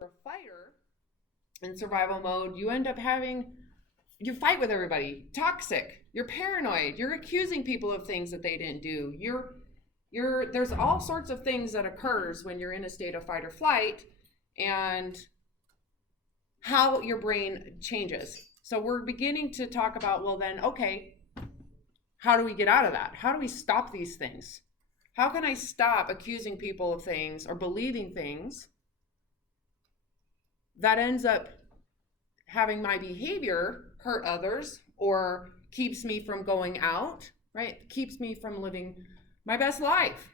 you're a fighter in survival mode, you end up having you fight with everybody, toxic, you're paranoid, you're accusing people of things that they didn't do. You're there's all sorts of things that occurs when you're in a state of fight or flight, and how your brain changes. So we're beginning to talk about, well then, okay, how do we get out of that? How do we stop these things? How can I stop accusing people of things or believing things that ends up having my behavior hurt others or keeps me from going out, right? Keeps me from living my best life.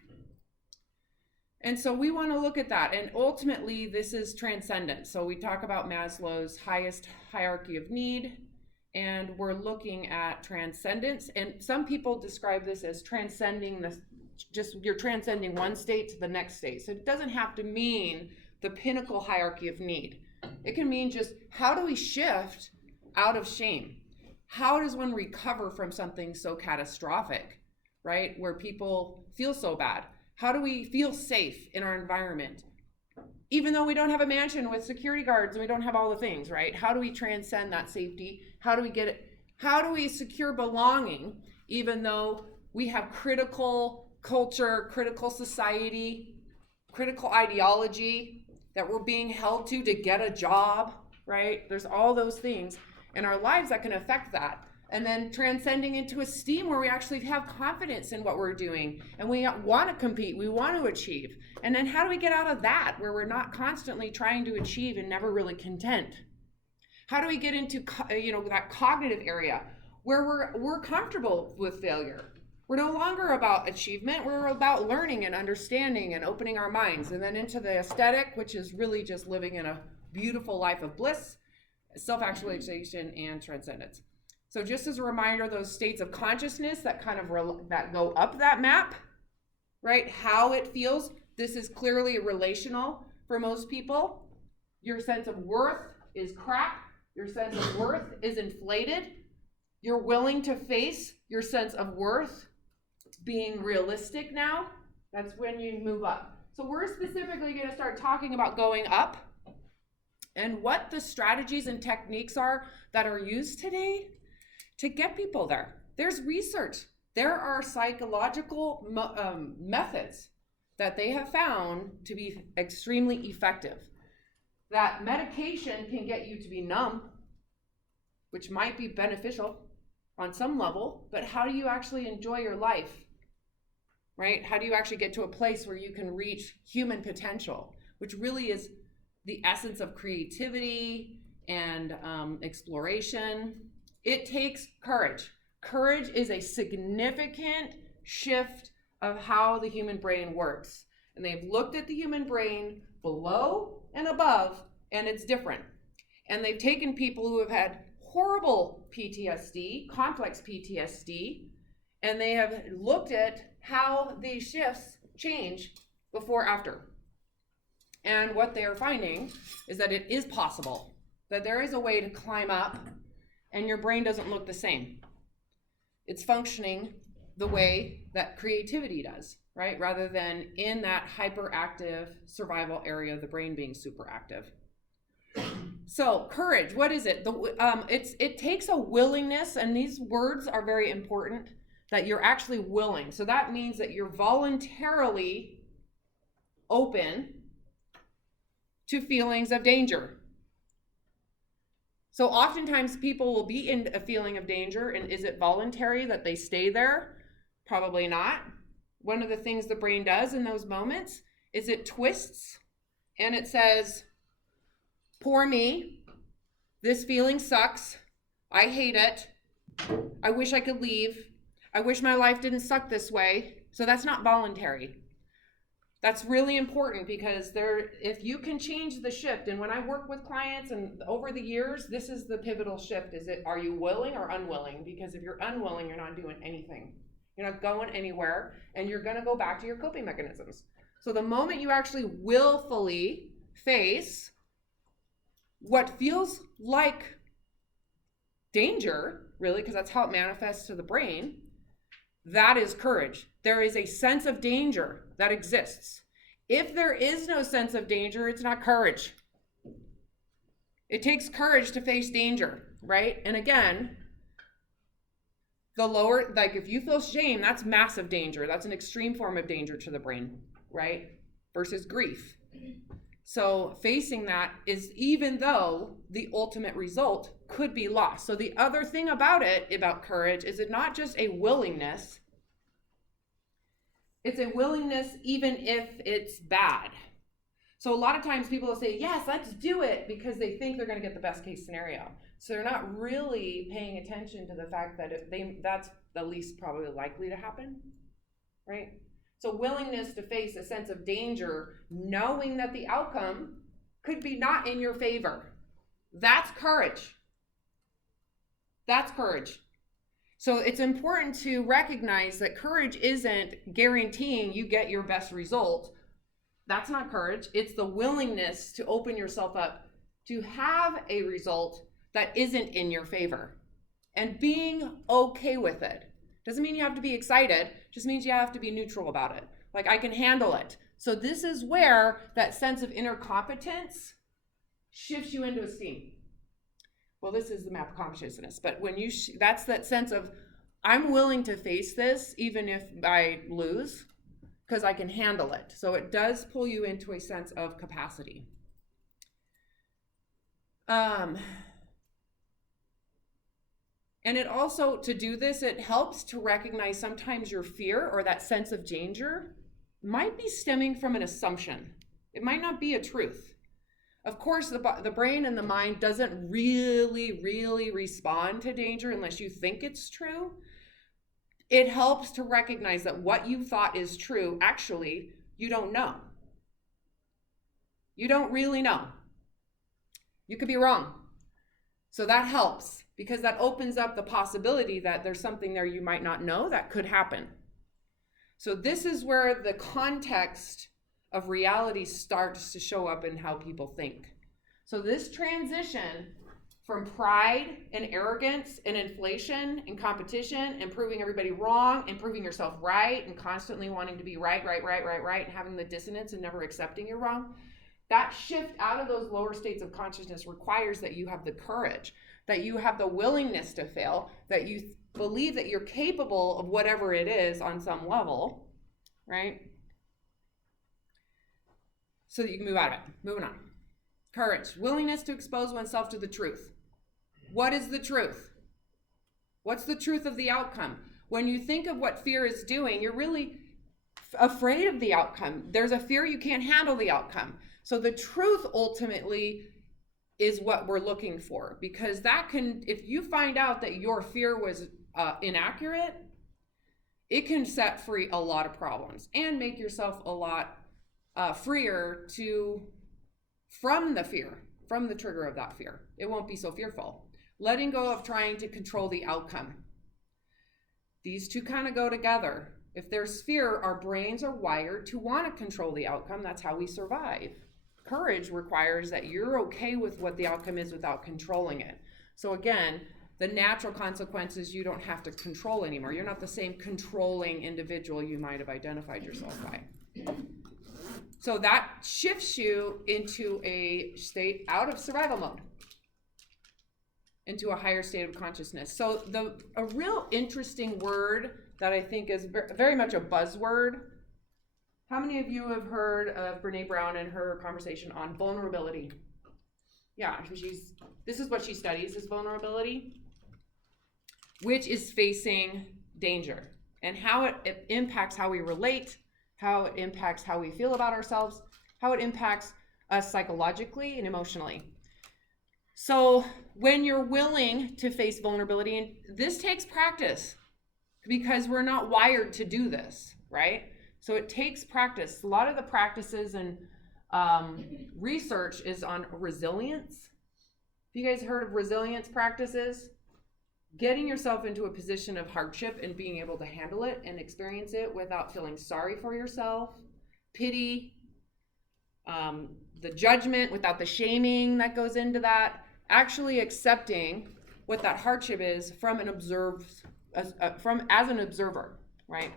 And so we want to look at that. And ultimately, this is transcendence. So we talk about Maslow's highest hierarchy of need, and we're looking at transcendence. And some people describe this as transcending you're transcending one state to the next state. So it doesn't have to mean the pinnacle hierarchy of need. It can mean just, how do we shift out of shame? How does one recover from something so catastrophic, right? Where people feel so bad. How do we feel safe in our environment? Even though we don't have a mansion with security guards and we don't have all the things, right? How do we transcend that safety? How do we get it? How do we secure belonging, even though we have critical culture, critical society, critical ideology that we're being held to get a job, right? There's all those things in our lives that can affect that. And then transcending into esteem, where we actually have confidence in what we're doing and we want to compete, we want to achieve. And then how do we get out of that, where we're not constantly trying to achieve and never really content? How do we get into that cognitive area where we're comfortable with failure? We're no longer about achievement, we're about learning and understanding and opening our minds. And then into the aesthetic, which is really just living in a beautiful life of bliss, self-actualization, and transcendence. So just as a reminder, those states of consciousness that kind of that go up that map, right? How it feels. This is clearly relational for most people. Your sense of worth is crap. Your sense of worth is inflated. You're willing to face your sense of worth being realistic now. That's when you move up. So we're specifically going to start talking about going up and what the strategies and techniques are that are used today to get people there. There's research. There are psychological methods that they have found to be extremely effective. That medication can get you to be numb, which might be beneficial on some level, but how do you actually enjoy your life, right? How do you actually get to a place where you can reach human potential, which really is the essence of creativity and exploration. It takes courage. Courage is a significant shift of how the human brain works. And they've looked at the human brain below and above, and it's different. And they've taken people who have had horrible PTSD, complex PTSD, and they have looked at how these shifts change before, after. And what they are finding is that it is possible, that there is a way to climb up and your brain doesn't look the same. It's functioning the way that creativity does, right? Rather than in that hyperactive survival area of the brain being super active. So courage, what is it? It takes a willingness, and these words are very important, that you're actually willing. So that means that you're voluntarily open to feelings of danger. So oftentimes people will be in a feeling of danger, and is it voluntary that they stay there? Probably not. One of the things the brain does in those moments is it twists and it says, poor me, this feeling sucks, I hate it, I wish I could leave, I wish my life didn't suck this way. So that's not voluntary. That's really important, because if you can change the shift, and when I work with clients and over the years, this is the pivotal shift. Are you willing or unwilling? Because if you're unwilling, you're not doing anything. You're not going anywhere, and you're going to go back to your coping mechanisms. So the moment you actually willfully face what feels like danger, really, because that's how it manifests to the brain, that is courage. There is a sense of danger that exists. If there is no sense of danger, it's not courage. It takes courage to face danger, right? And again, the lower, like if you feel shame, that's massive danger. That's an extreme form of danger to the brain, right? Versus grief. So facing that is, even though the ultimate result could be lost. So the other thing about it, about courage, is it not just a willingness, it's a willingness even if it's bad. So a lot of times people will say, yes, let's do it, because they think they're going to get the best case scenario. So they're not really paying attention to the fact that that's the least probably likely to happen, right? So willingness to face a sense of danger, knowing that the outcome could be not in your favor. That's courage. That's courage. So it's important to recognize that courage isn't guaranteeing you get your best result. That's not courage. It's the willingness to open yourself up to have a result that isn't in your favor, and being okay with it. Doesn't mean you have to be excited, just means you have to be neutral about it. Like, I can handle it. So this is where that sense of inner competence shifts you into esteem. Well, this is the map of consciousness, but when you, that's that sense of, I'm willing to face this even if I lose, because I can handle it. So it does pull you into a sense of capacity. And it also, to do this, it helps to recognize sometimes your fear or that sense of danger might be stemming from an assumption. It might not be a truth. Of course, the brain and the mind doesn't really respond to danger unless you think it's true. It helps to recognize that what you thought is true, actually, you don't know. You don't really know. You could be wrong. So that helps, because that opens up the possibility that there's something there you might not know that could happen. So this is where the context of reality starts to show up in how people think. So this transition from pride and arrogance and inflation and competition and proving everybody wrong and proving yourself right and constantly wanting to be right, and having the dissonance and never accepting you're wrong, that shift out of those lower states of consciousness requires that you have the courage, that you have the willingness to fail, that you believe that you're capable of whatever it is on some level, right? So that you can move out of it. Moving on. Courage, willingness to expose oneself to the truth. What is the truth? What's the truth of the outcome? When you think of what fear is doing, you're really afraid of the outcome. There's a fear you can't handle the outcome. So the truth ultimately is what we're looking for, because that can, if you find out that your fear was inaccurate, it can set free a lot of problems and make yourself a lot freer from the fear, from the trigger of that fear. It won't be so fearful. Letting go of trying to control the outcome. These two kind of go together. If there's fear, our brains are wired to want to control the outcome. That's how we survive. Courage requires that you're okay with what the outcome is without controlling it. So again, the natural consequences you don't have to control anymore. You're not the same controlling individual you might have identified yourself by. So that shifts you into a state out of survival mode, into a higher state of consciousness. So a real interesting word that I think is very much a buzzword. How many of you have heard of Brene Brown and her conversation on vulnerability? Yeah, this is what she studies, is vulnerability, which is facing danger, and how it impacts how we relate, how it impacts how we feel about ourselves, how it impacts us psychologically and emotionally. So when you're willing to face vulnerability, and this takes practice, because we're not wired to do this, right? So it takes practice. A lot of the practices and research is on resilience. Have you guys heard of resilience practices? Getting yourself into a position of hardship and being able to handle it and experience it without feeling sorry for yourself, pity, the judgment, without the shaming that goes into that, actually accepting what that hardship is from an as an observer, right?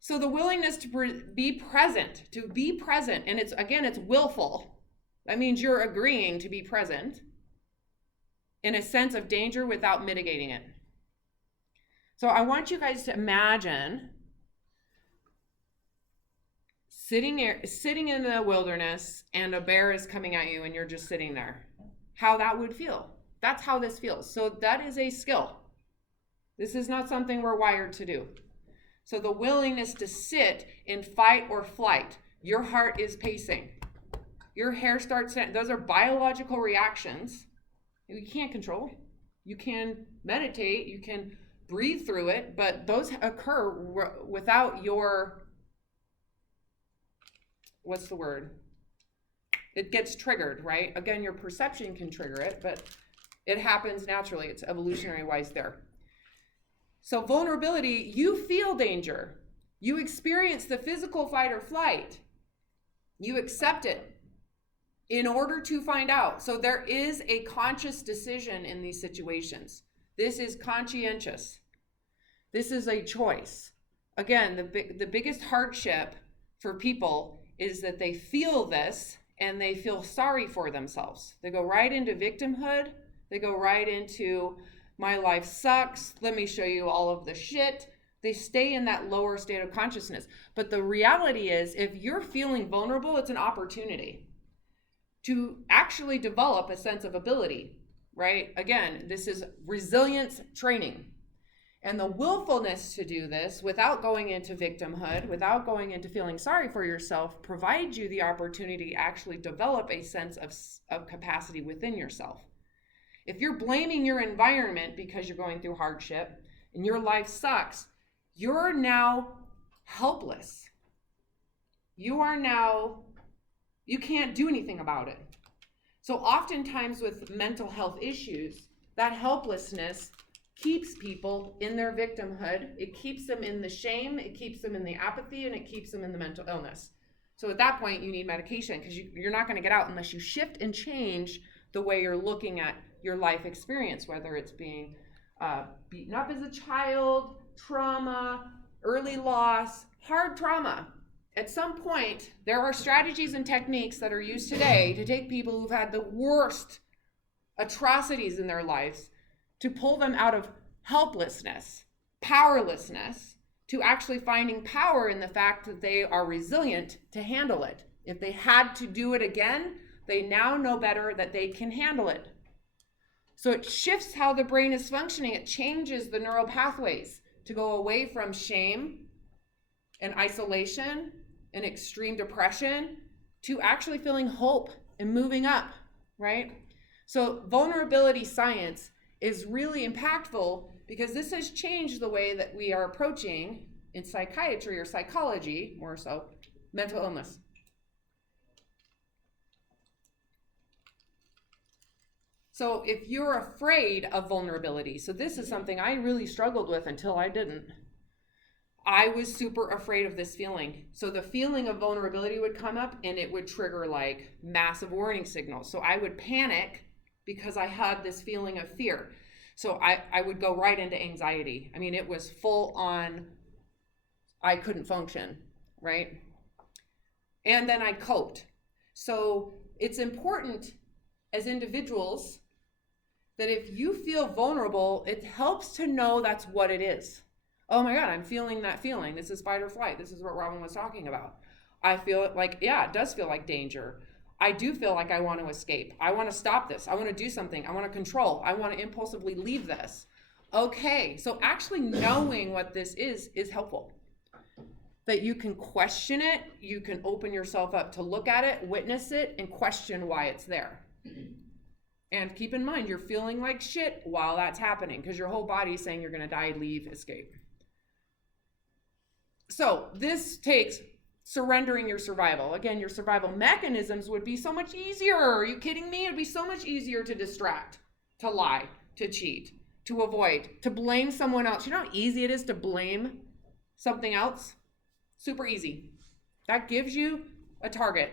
So the willingness to be present, and it's willful. That means you're agreeing to be present, in a sense of danger without mitigating it. So I want you guys to imagine sitting in the wilderness and a bear is coming at you and you're just sitting there. How that would feel. That's how this feels. So that is a skill. This is not something we're wired to do. So the willingness to sit in fight or flight, your heart is pacing. Your hair starts, those are biological reactions you can't control. You can meditate, you can breathe through it, but those occur without your, what's the word? It gets triggered, right? Again, your perception can trigger it, but it happens naturally. It's evolutionary wise there. So vulnerability, you feel danger. You experience the physical fight or flight. You accept it in order to find out. So there is a conscious decision in these situations. This is conscientious. This is a choice. Again, the biggest hardship for people is that they feel this and they feel sorry for themselves. They go right into victimhood. They go right into, my life sucks. Let me show you all of the shit. They stay in that lower state of consciousness. But the reality is, if you're feeling vulnerable, it's an opportunity to actually develop a sense of ability, right? Again, this is resilience training. And the willfulness to do this without going into victimhood, without going into feeling sorry for yourself, provides you the opportunity to actually develop a sense of capacity within yourself. If you're blaming your environment because you're going through hardship and your life sucks, you're now helpless. You can't do anything about it. So oftentimes with mental health issues, that helplessness keeps people in their victimhood. It keeps them in the shame, it keeps them in the apathy, and it keeps them in the mental illness. So at that point, you need medication because you're not going to get out unless you shift and change the way you're looking at your life experience, whether it's being beaten up as a child, trauma, early loss, hard trauma. At some point, there are strategies and techniques that are used today to take people who've had the worst atrocities in their lives to pull them out of helplessness, powerlessness, to actually finding power in the fact that they are resilient to handle it. If they had to do it again, they now know better that they can handle it. So it shifts how the brain is functioning. It changes the neural pathways to go away from shame and isolation and extreme depression to actually feeling hope and moving up, right? So vulnerability science is really impactful because this has changed the way that we are approaching in psychiatry or psychology, more so, mental illness. So if you're afraid of vulnerability, so this is something I really struggled with until I didn't. I was super afraid of this feeling. So the feeling of vulnerability would come up and it would trigger like massive warning signals. So I would panic because I had this feeling of fear. So I would go right into anxiety. I mean, it was full on, I couldn't function, right? And then I coped. So it's important as individuals that if you feel vulnerable, it helps to know that's what it is. Oh my God, I'm feeling that feeling. This is fight or flight. This is what Robin was talking about. I feel it like, yeah, it does feel like danger. I do feel like I want to escape. I want to stop this. I want to do something. I want to control. I want to impulsively leave this. Okay, so actually knowing what this is helpful. That you can question it, you can open yourself up to look at it, witness it, and question why it's there. And keep in mind, you're feeling like shit while that's happening because your whole body is saying you're going to die, leave, escape. So this takes surrendering your survival. Again, your survival mechanisms would be so much easier. Are you kidding me? It'd be so much easier to distract, to lie, to cheat, to avoid, to blame someone else. You know how easy it is to blame something else? Super easy. That gives you a target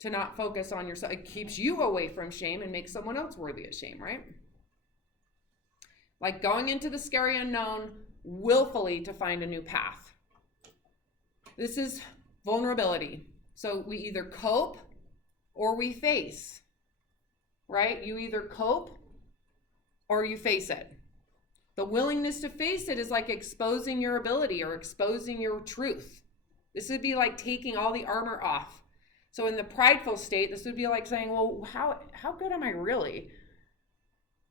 to not focus on yourself. It keeps you away from shame and makes someone else worthy of shame, right? Like going into the scary unknown willfully to find a new path. This is vulnerability. So we either cope or we face, right? You either cope or you face it. The willingness to face it is like exposing your ability or exposing your truth. This would be like taking all the armor off. So in the prideful state, this would be like saying, well, how good am I really?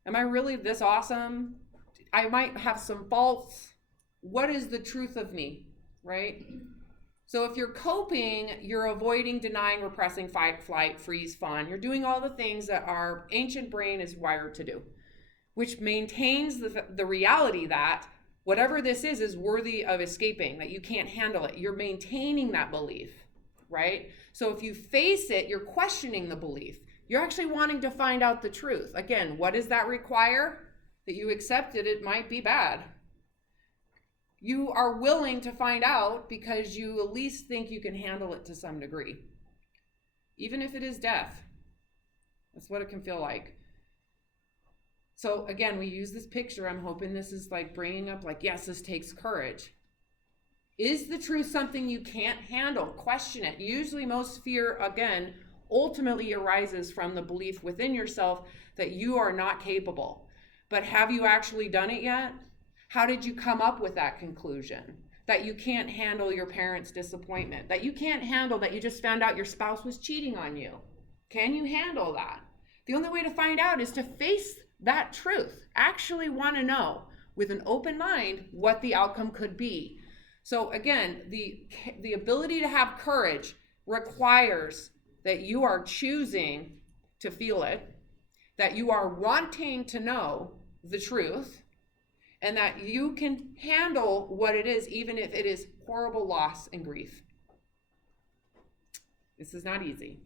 Am I really this awesome? I might have some faults. What is the truth of me, right? So if you're coping, you're avoiding, denying, repressing, fight, flight, freeze, fawn. You're doing all the things that our ancient brain is wired to do, which maintains the reality that whatever this is worthy of escaping, that you can't handle it. You're maintaining that belief, right? So if you face it, you're questioning the belief. You're actually wanting to find out the truth. Again, what does that require? That you accept it might be bad. You are willing to find out because you at least think you can handle it to some degree. Even if it is death. That's what it can feel like. So again, we use this picture. I'm hoping this is like bringing up like, yes, this takes courage. Is the truth something you can't handle? Question it. Usually most fear, again, ultimately arises from the belief within yourself that you are not capable. But have you actually done it yet? How did you come up with that conclusion? That you can't handle your parents' disappointment, that you can't handle that you just found out your spouse was cheating on you. Can you handle that? The only way to find out is to face that truth. Actually want to know with an open mind what the outcome could be. So again, the ability to have courage requires that you are choosing to feel it, that you are wanting to know the truth, and that you can handle what it is, even if it is horrible loss and grief. This is not easy.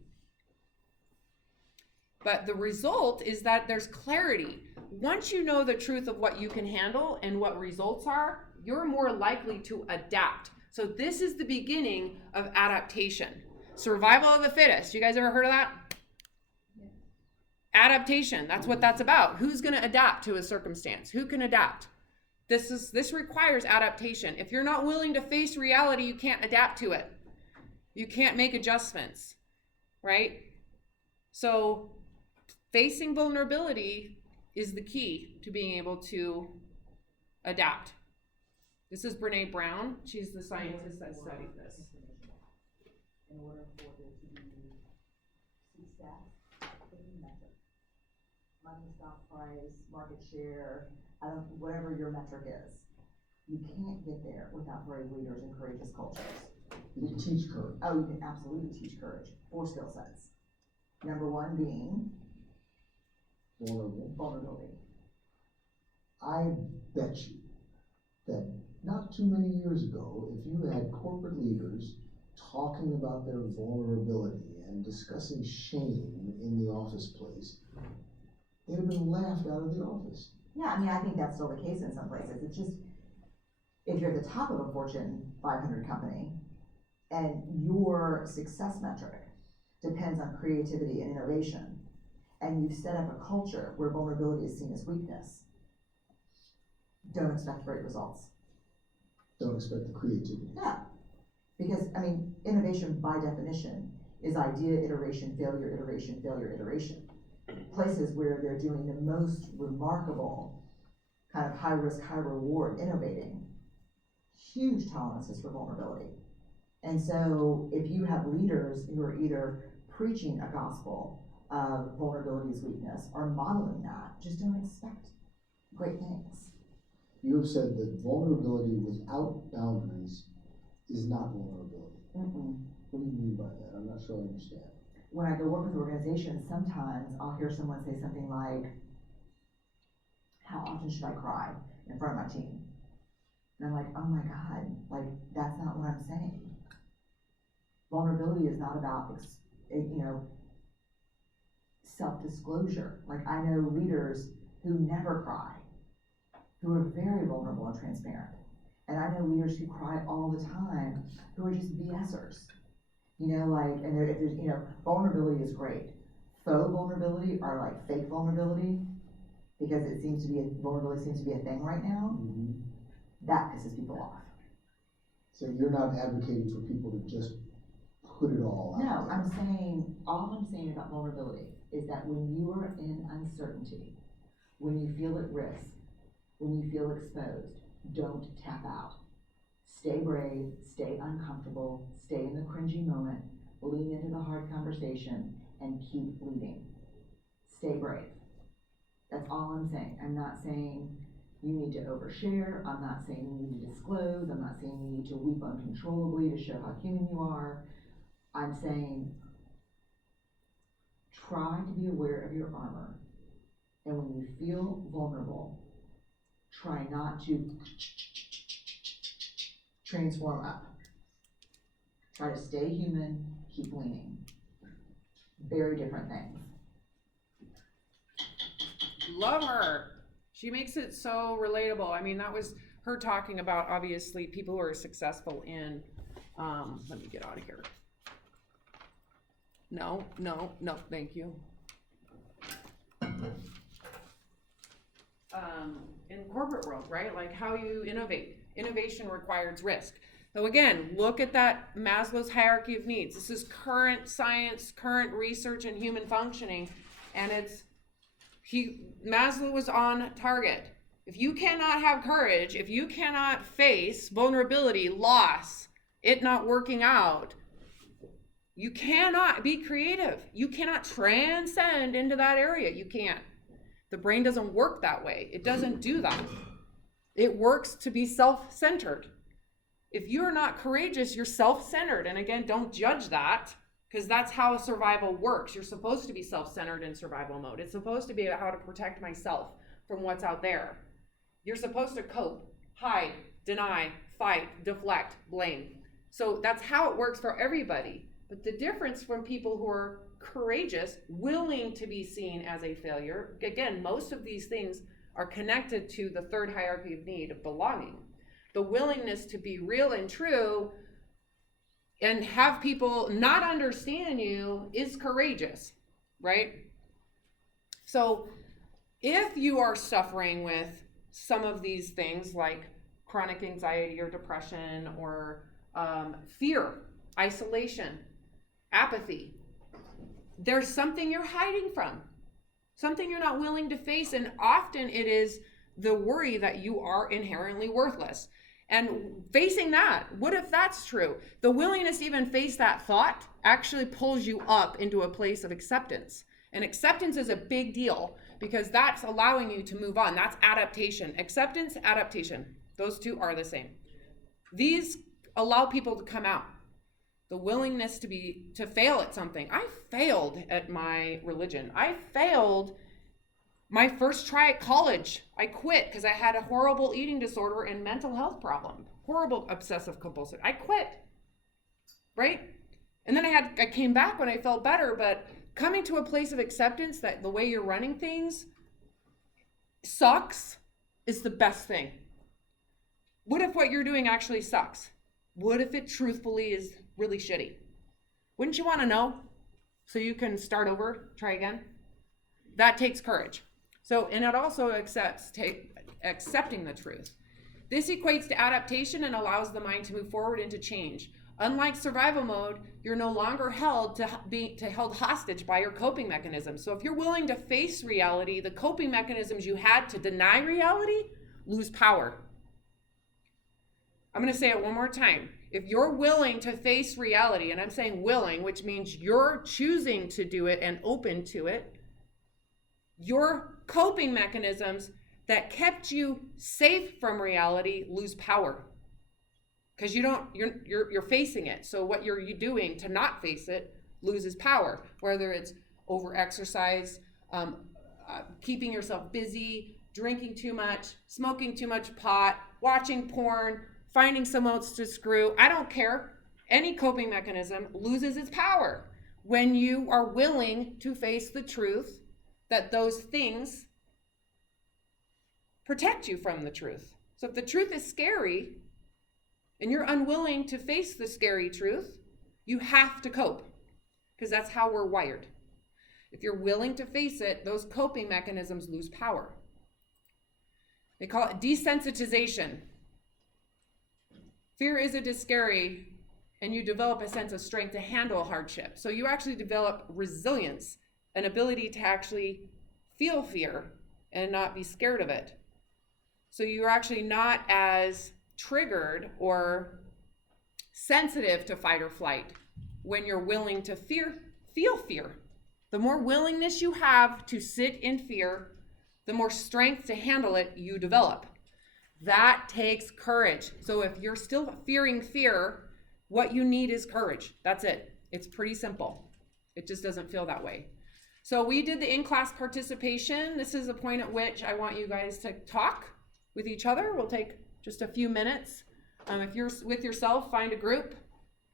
But the result is that there's clarity. Once you know the truth of what you can handle and what results are, you're more likely to adapt. So this is the beginning of adaptation. Survival of the fittest. You guys ever heard of that? Yeah. Adaptation. That's what that's about. Who's going to adapt to a circumstance? Who can adapt? This requires adaptation. If you're not willing to face reality, you can't adapt to it. You can't make adjustments, right? So facing vulnerability is the key to being able to adapt. This is Brené Brown. She's the scientist that studied this. In order for there to be success, metric, money, stock price, market share, whatever your metric is, you can't get there without brave leaders and courageous cultures. You can teach courage. Oh, you can absolutely teach courage. 4 skill sets. Number 1 being vulnerability. I bet you that not too many years ago, if you had corporate leaders talking about their vulnerability and discussing shame in the office place, they'd have been laughed out of the office. Yeah, I mean, I think that's still the case in some places. It's just, if you're at the top of a Fortune 500 company and your success metric depends on creativity and innovation, and you've set up a culture where vulnerability is seen as weakness, don't expect great results. Don't expect the creativity. Yeah, because, I mean, innovation by definition is idea, iteration, failure, iteration, failure, iteration. Places where they're doing the most remarkable kind of high risk, high reward innovating, huge tolerances for vulnerability. And so if you have leaders who are either preaching a gospel of vulnerability is weakness or modeling that, just don't expect great things. You have said that vulnerability without boundaries is not vulnerability. Mm-mm. What do you mean by that? I'm not sure I understand. When I go work with organizations, sometimes I'll hear someone say something like, how often should I cry in front of my team? And I'm like, oh my God, like, that's not what I'm saying. Vulnerability is not about, self-disclosure. Like, I know leaders who never cry, who are very vulnerable and transparent. And I know leaders who cry all the time, who are just BSers. And if there's, vulnerability is great. Faux vulnerability or like fake vulnerability, because vulnerability seems to be a thing right now, that pisses people off. So you're not advocating for people to just put it all out No, there. all I'm saying about vulnerability is that when you are in uncertainty, When you feel at risk, when you feel exposed, don't tap out. Stay brave, stay uncomfortable, stay in the cringy moment, lean into the hard conversation, and keep leading. Stay brave. That's all I'm saying. I'm not saying you need to overshare. I'm not saying you need to disclose. I'm not saying you need to weep uncontrollably to show how human you are. I'm saying try to be aware of your armor. And when you feel vulnerable, try not to transform up. Try to stay human, keep leaning. Very different things. Love her. She makes it so relatable. I mean, that was her talking about, obviously, people who are successful in, let me get out of here. No, thank you. In corporate world, right? Like how you innovate. Innovation requires risk. So again, look at that Maslow's hierarchy of needs. This is current science, current research in human functioning, and Maslow was on target. If you cannot have courage, if you cannot face vulnerability, loss, it not working out, you cannot be creative. You cannot transcend into that area. You can't. The brain doesn't work that way. It doesn't do that. It works to be self-centered. If you're not courageous, you're self-centered. And again, don't judge that, because that's how survival works. You're supposed to be self-centered in survival mode. It's supposed to be about how to protect myself from what's out there. You're supposed to cope, hide, deny, fight, deflect, blame. So that's how it works for everybody. But the difference from people who are courageous, willing to be seen as a failure, again, most of these things are connected to the third hierarchy of need of belonging. The willingness to be real and true and have people not understand you is courageous, right? So if you are suffering with some of these things like chronic anxiety or depression or fear, isolation, apathy, there's something you're hiding from, something you're not willing to face, and often it is the worry that you are inherently worthless. And facing that, what if that's true? The willingness to even face that thought actually pulls you up into a place of acceptance. And acceptance is a big deal because that's allowing you to move on. That's adaptation. Acceptance, adaptation. Those two are the same. These allow people to come out. The willingness to fail at something. I failed at my religion. I failed my first try at college. I quit because I had a horrible eating disorder and mental health problem. Horrible obsessive compulsive. I quit, right? And then I came back when I felt better, but coming to a place of acceptance that the way you're running things sucks is the best thing. What if what you're doing actually sucks? What if it truthfully is really shitty? Wouldn't you want to know so you can start over, try again? That takes courage. So, and it also accepting the truth. This equates to adaptation and allows the mind to move forward into change. Unlike survival mode, you're no longer held hostage by your coping mechanisms. So if you're willing to face reality, the coping mechanisms you had to deny reality lose power. I'm going to say it one more time. If you're willing to face reality, and I'm saying willing, which means you're choosing to do it and open to it, your coping mechanisms that kept you safe from reality lose power because you're facing it. So what you're doing to not face it loses power, whether it's over exercise, keeping yourself busy, drinking too much, smoking too much pot, watching porn, finding someone else to screw. I don't care. Any coping mechanism loses its power when you are willing to face the truth that those things protect you from the truth. So if the truth is scary and you're unwilling to face the scary truth, you have to cope because that's how we're wired. If you're willing to face it, those coping mechanisms lose power. They call it desensitization. Fear is scary, and you develop a sense of strength to handle hardship. So you actually develop resilience, an ability to actually feel fear and not be scared of it. So you're actually not as triggered or sensitive to fight or flight when you're willing to feel fear. The more willingness you have to sit in fear, the more strength to handle it you develop. That takes courage. So if you're still fearing fear, what you need is courage. That's it. It's pretty simple. It just doesn't feel that way. So we did the in-class participation. This is a point at which I want you guys to talk with each other. We'll take just a few minutes. If you're with yourself, find a group.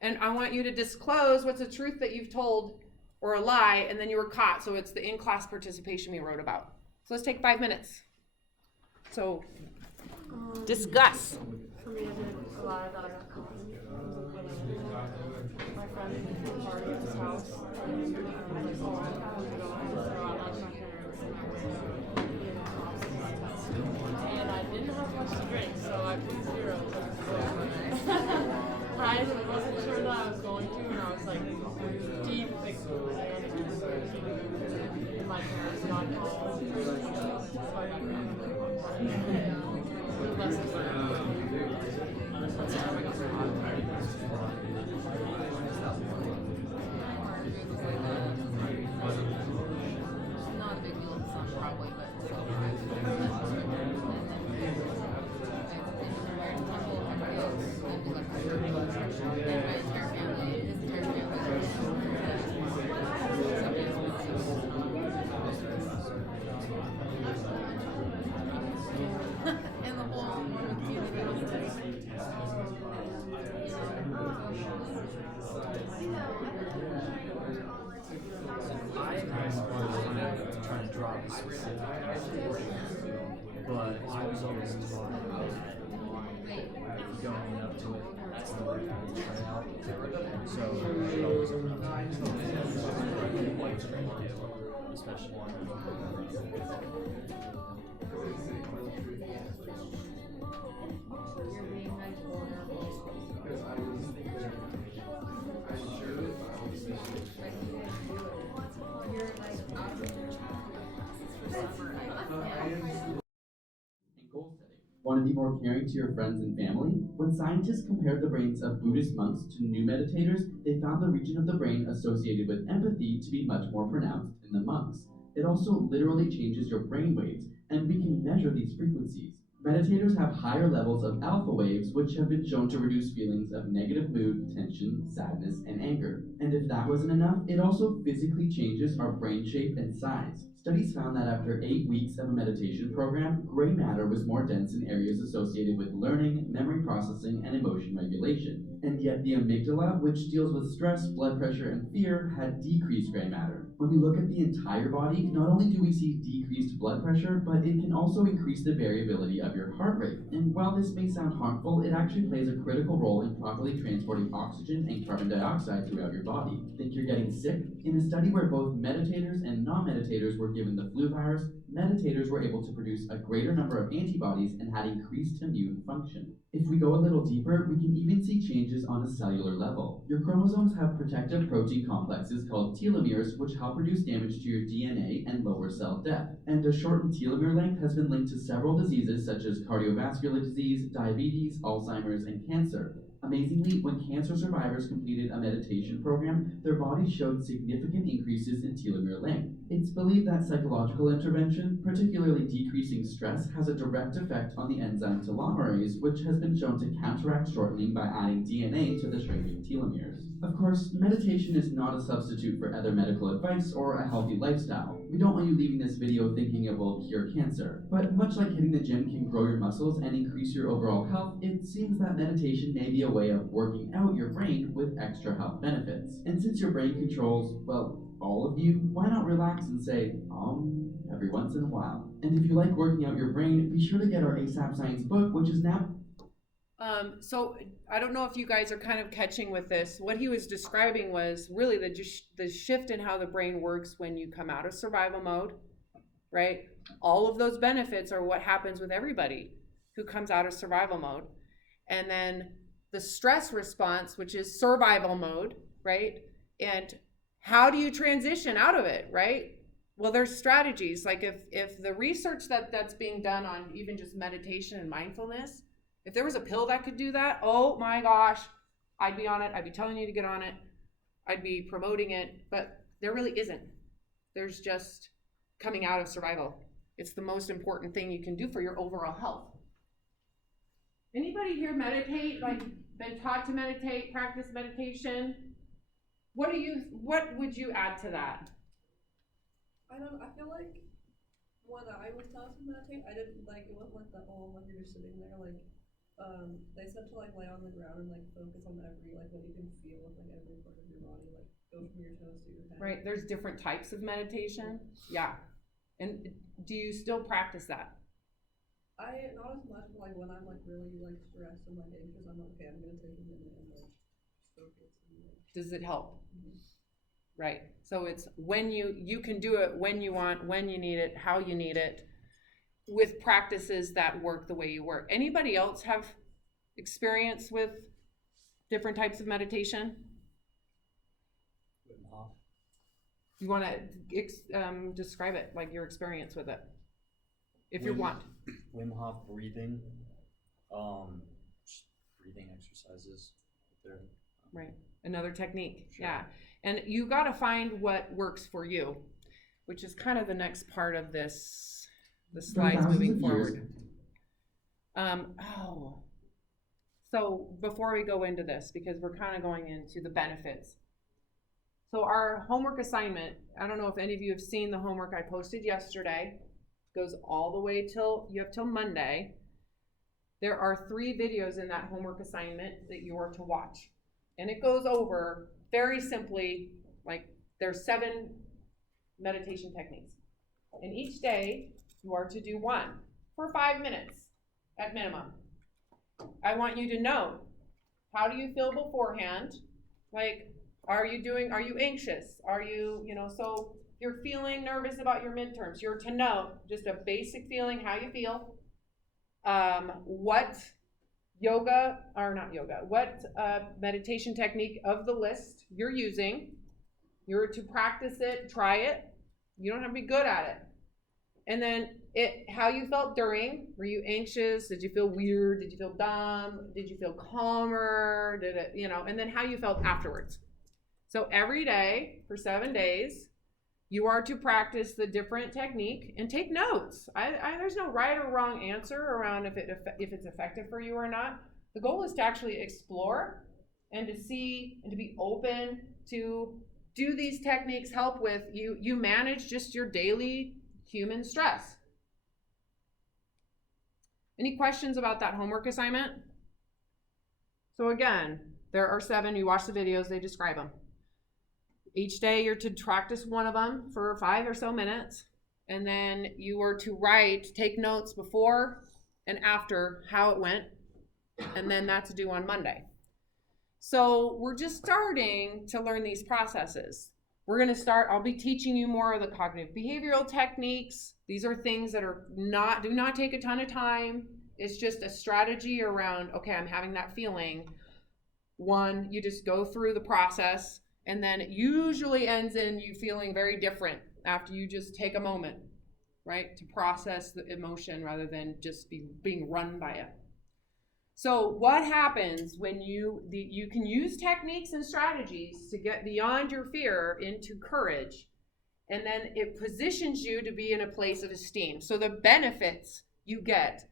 And I want you to disclose what's a truth that you've told or a lie, and then you were caught. So it's the in-class participation we wrote about. So let's take 5 minutes. So discuss. For me, I did a lie that I got caught. My friend threw a party at his house, and I was like, oh, I'm going to go. So I left my parents, and I was being a cops test. And I didn't have much to drink, so I put 0. I wasn't sure that I was going to, and I was like deep and my parents got called. So I got the lesson learned. That's how I got not a big deal in some probably, but and the whole trying to draw a specific but I was always taught that going up to it, that's the way I would try out. So it always especially goal setting. Want to be more caring to your friends and family? When scientists compared the brains of Buddhist monks to new meditators, they found the region of the brain associated with empathy to be much more pronounced in the monks. It also literally changes your brain waves, and we can measure these frequencies. Meditators have higher levels of alpha waves, which have been shown to reduce feelings of negative mood, tension, sadness, and anger. And if that wasn't enough, it also physically changes our brain shape and size. Studies found that after 8 weeks of a meditation program, gray matter was more dense in areas associated with learning, memory processing, and emotion regulation. And yet the amygdala, which deals with stress, blood pressure, and fear, had decreased gray matter. When we look at the entire body, not only do we see decreased blood pressure, but it can also increase the variability of your heart rate. And while this may sound harmful, it actually plays a critical role in properly transporting oxygen and carbon dioxide throughout your body. Think you're getting sick? In a study where both meditators and non-meditators were given the flu virus, meditators were able to produce a greater number of antibodies and had increased immune function. If we go a little deeper, we can even see changes on a cellular level. Your chromosomes have protective protein complexes called telomeres, which help reduce damage to your DNA and lower cell death. And a shortened telomere length has been linked to several diseases such as cardiovascular disease, diabetes, Alzheimer's, and cancer. Amazingly, when cancer survivors completed a meditation program, their bodies showed significant increases in telomere length. It's believed that psychological intervention, particularly decreasing stress, has a direct effect on the enzyme telomerase, which has been shown to counteract shortening by adding DNA to the shrinking telomeres. Of course, meditation is not a substitute for other medical advice or a healthy lifestyle. We don't want you leaving this video thinking it will cure cancer. But much like hitting the gym can grow your muscles and increase your overall health, it seems that meditation may be a way of working out your brain with extra health benefits. And since your brain controls, well, all of you, why not relax and say, every once in a while. And if you like working out your brain, be sure to get our ASAP Science book, which is now... So I don't know if you guys are kind of catching with this. What he was describing was really the shift in how the brain works when you come out of survival mode, right? All of those benefits are what happens with everybody who comes out of survival mode. And then the stress response, which is survival mode, right? And how do you transition out of it, right? Well, there's strategies. Like if the research that's being done on even just meditation and mindfulness, if there was a pill that could do that, oh my gosh, I'd be on it. I'd be telling you to get on it. I'd be promoting it, but there really isn't. There's just coming out of survival. It's the most important thing you can do for your overall health. Anybody here meditate, like been taught to meditate, practice meditation? What would you add to that? I feel like when I was taught to meditate, I didn't like, it wasn't like the whole, like you're just sitting there, like, they said to like lay on the ground and like focus on every, like what you can feel with like every part of your body, like go from your toes to your head. Right, there's different types of meditation. Yeah. And do you still practice that? Not as much, but like when I'm like really like stressed and like anxious, I'm like, okay, I'm gonna take a minute and like just focus. And, like, Does it help? Right. So it's when you can do it when you want, when you need it, how you need it, with practices that work the way you work. Anybody else have experience with different types of meditation? Wim Hof. You want to describe it, like your experience with it, if you want. Wim Hof breathing, just breathing exercises there. Right. Another technique. Sure. Yeah. And you got to find what works for you, which is kind of the next part of this, the slides moving forward. So before we go into this, because we're kind of going into the benefits. So our homework assignment, I don't know if any of you have seen the homework I posted yesterday. It goes all the way till Monday. There are 3 videos in that homework assignment that you are to watch. And it goes over very simply, like there's 7 meditation techniques. And each day you are to do one for 5 minutes at minimum. I want you to know, how do you feel beforehand? Like, are you anxious? Are you, so you're feeling nervous about your midterms. You're to know just a basic feeling, how you feel, what meditation technique of the list you're using. You're to practice it, try it. You don't have to be good at it. And then how you felt during. Were you anxious? Did you feel weird? Did you feel dumb? Did you feel calmer? And then how you felt afterwards. So every day for 7 days, you are to practice the different technique and take notes. There's no right or wrong answer around if it's effective for you or not. The goal is to actually explore and to see and to be open to, do these techniques help with you manage just your daily human stress? Any questions about that homework assignment? So again, there are 7. You watch the videos, they describe them. Each day you're to practice one of them for 5 or so minutes, and then you are to take notes before and after how it went, and then that's due on Monday. So we're just starting to learn these processes. I'll be teaching you more of the cognitive behavioral techniques. These are things that do not take a ton of time. It's just a strategy around, okay, I'm having that feeling. 1, you just go through the process. And then it usually ends in you feeling very different after you just take a moment, right, to process the emotion rather than just being run by it. So what happens when you can use techniques and strategies to get beyond your fear into courage, and then it positions you to be in a place of esteem. So the benefits you get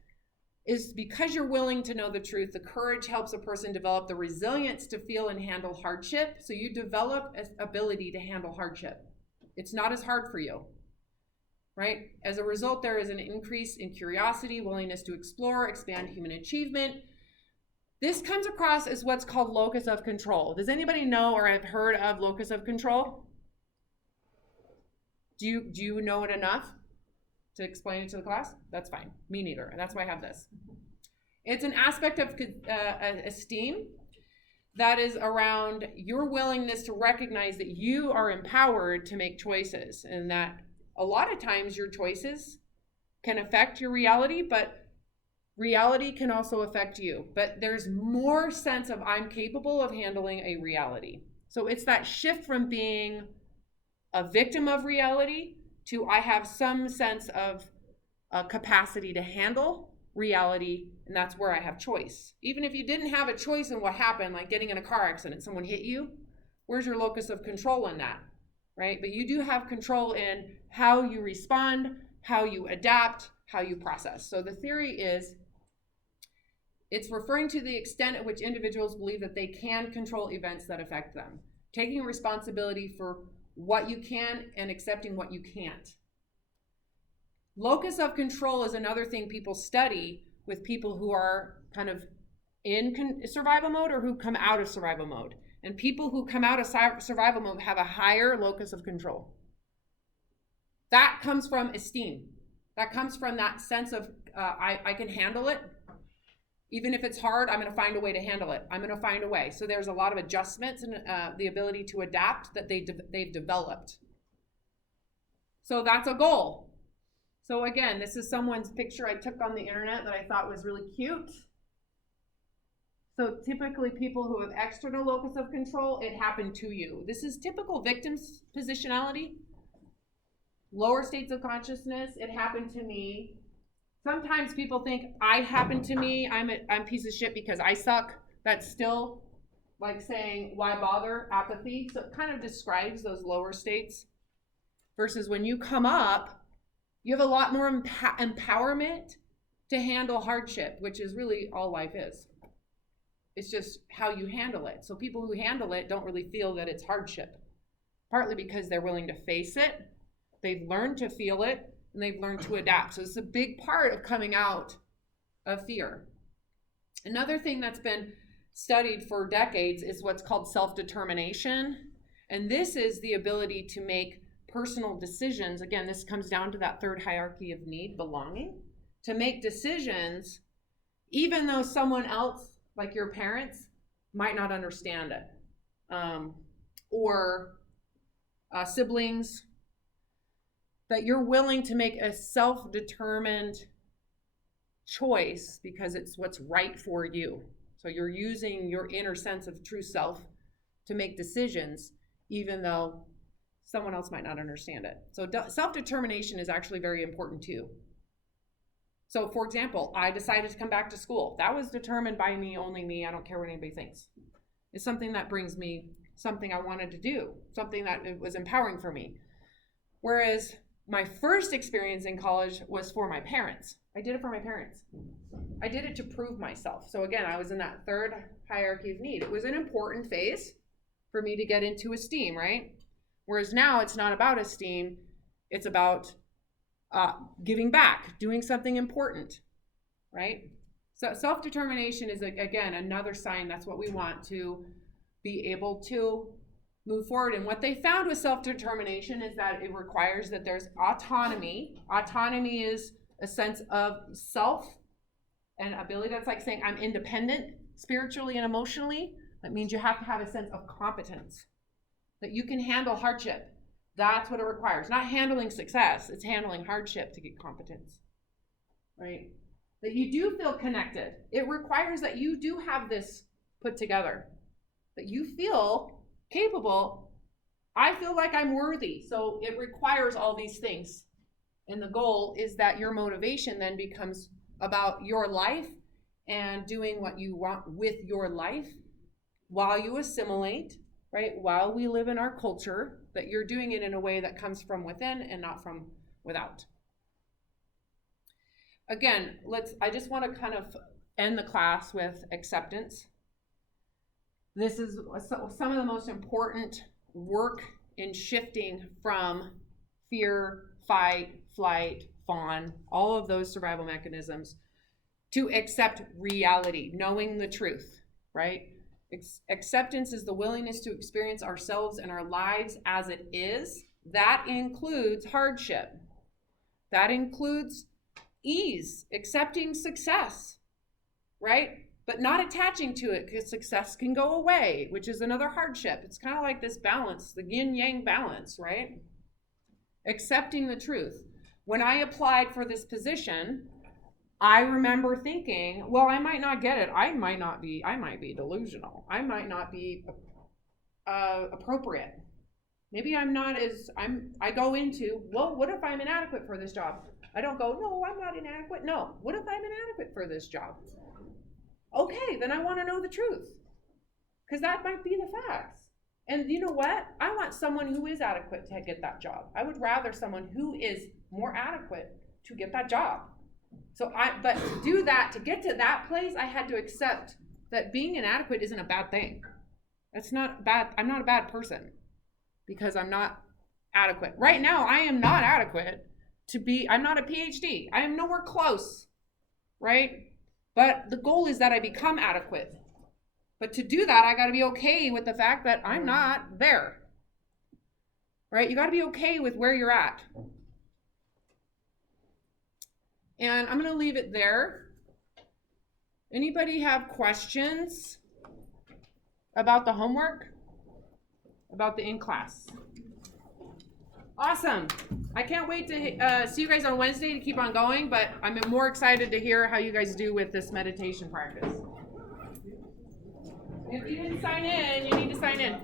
is because you're willing to know the truth. The courage helps a person develop the resilience to feel and handle hardship. So you develop an ability to handle hardship. It's not as hard for you, right? As a result, there is an increase in curiosity, willingness to explore, expand human achievement. This comes across as what's called locus of control. Does anybody know or have heard of locus of control? Do you know it enough to explain it to the class? That's fine. Me neither. That's why I have this. It's an aspect of esteem that is around your willingness to recognize that you are empowered to make choices, and that a lot of times your choices can affect your reality, but reality can also affect you. But there's more sense of I'm capable of handling a reality. So it's that shift from being a victim of reality to I have some sense of capacity to handle reality, and that's where I have choice. Even if you didn't have a choice in what happened, like getting in a car accident, someone hit you, where's your locus of control in that, right? But you do have control in how you respond, how you adapt, how you process. So the theory is, it's referring to the extent at which individuals believe that they can control events that affect them, taking responsibility for what you can and accepting what you can't. Locus of control is another thing people study with people who are kind of in survival mode or who come out of survival mode. And people who come out of survival mode have a higher locus of control. That comes from esteem. That comes from that sense of I can handle it. Even if it's hard, I'm going to find a way to handle it. I'm going to find a way. So there's a lot of adjustments and the ability to adapt that they've developed. So that's a goal. So again, this is someone's picture I took on the internet that I thought was really cute. So typically people who have external locus of control, it happened to you. This is typical victim's positionality. Lower states of consciousness, it happened to me. Sometimes people think I happened to me, I'm a piece of shit because I suck. That's still like saying, why bother? Apathy. So it kind of describes those lower states. Versus when you come up, you have a lot more empowerment to handle hardship, which is really all life is. It's just how you handle it. So people who handle it don't really feel that it's hardship, partly because they're willing to face it, they've learned to feel it, and they've learned to adapt. So it's a big part of coming out of fear. Another thing that's been studied for decades is what's called self-determination. And this is the ability to make personal decisions. Again, this comes down to that third hierarchy of need, belonging, to make decisions even though someone else, like your parents, might not understand it, or siblings, that you're willing to make a self-determined choice because it's what's right for you. So you're using your inner sense of true self to make decisions, even though someone else might not understand it. So self-determination is actually very important too. So for example, I decided to come back to school. That was determined by me, only me. I don't care what anybody thinks. It's something that brings me something I wanted to do, something that was empowering for me. Whereas my first experience in college was for my parents. I did it for my parents. I did it to prove myself. So again, I was in that third hierarchy of need. It was an important phase for me to get into esteem, right? Whereas now it's not about esteem, it's about giving back, doing something important, right? So self-determination is, again, another sign that's what we want to be able to move forward. And what they found with self-determination is that it requires that there's autonomy. Autonomy is a sense of self and ability. That's like saying I'm independent spiritually and emotionally. That means you have to have a sense of competence, that you can handle hardship. That's what it requires. Not handling success, it's handling hardship to get competence, right? That you do feel connected. It requires that you do have this put together, that you feel capable. I feel like I'm worthy. So it requires all these things. And the goal is that your motivation then becomes about your life and doing what you want with your life while you assimilate, right? While we live in our culture, that you're doing it in a way that comes from within and not from without. Again, I just want to kind of end the class with acceptance. This is some of the most important work in shifting from fear, fight, flight, fawn, all of those survival mechanisms, to accept reality, knowing the truth, right? Acceptance is the willingness to experience ourselves and our lives as it is. That includes hardship. That includes ease, accepting success, right? But not attaching to it, because success can go away, which is another hardship. It's kind of like this balance, the yin-yang balance, right? Accepting the truth. When I applied for this position, I remember thinking, well, I might not get it. I might be delusional. I might not be appropriate. Maybe I'm not as, I go into, well, what if I'm inadequate for this job? I don't go, no, I'm not inadequate. No, what if I'm inadequate for this job? Okay, then I want to know the truth. Because that might be the facts. And you know what? I want someone who is adequate to get that job. I would rather someone who is more adequate to get that job. But to do that, to get to that place, I had to accept that being inadequate isn't a bad thing. That's not bad. I'm not a bad person because I'm not adequate. Right now, I am not adequate I'm not a PhD. I am nowhere close, right? But the goal is that I become adequate. But to do that, I got to be okay with the fact that I'm not there, right? You got to be okay with where you're at. And I'm going to leave it there. Anybody have questions about the homework? About the in-class? Awesome. I can't wait to see you guys on Wednesday to keep on going, but I'm more excited to hear how you guys do with this meditation practice. If you didn't sign in, you need to sign in.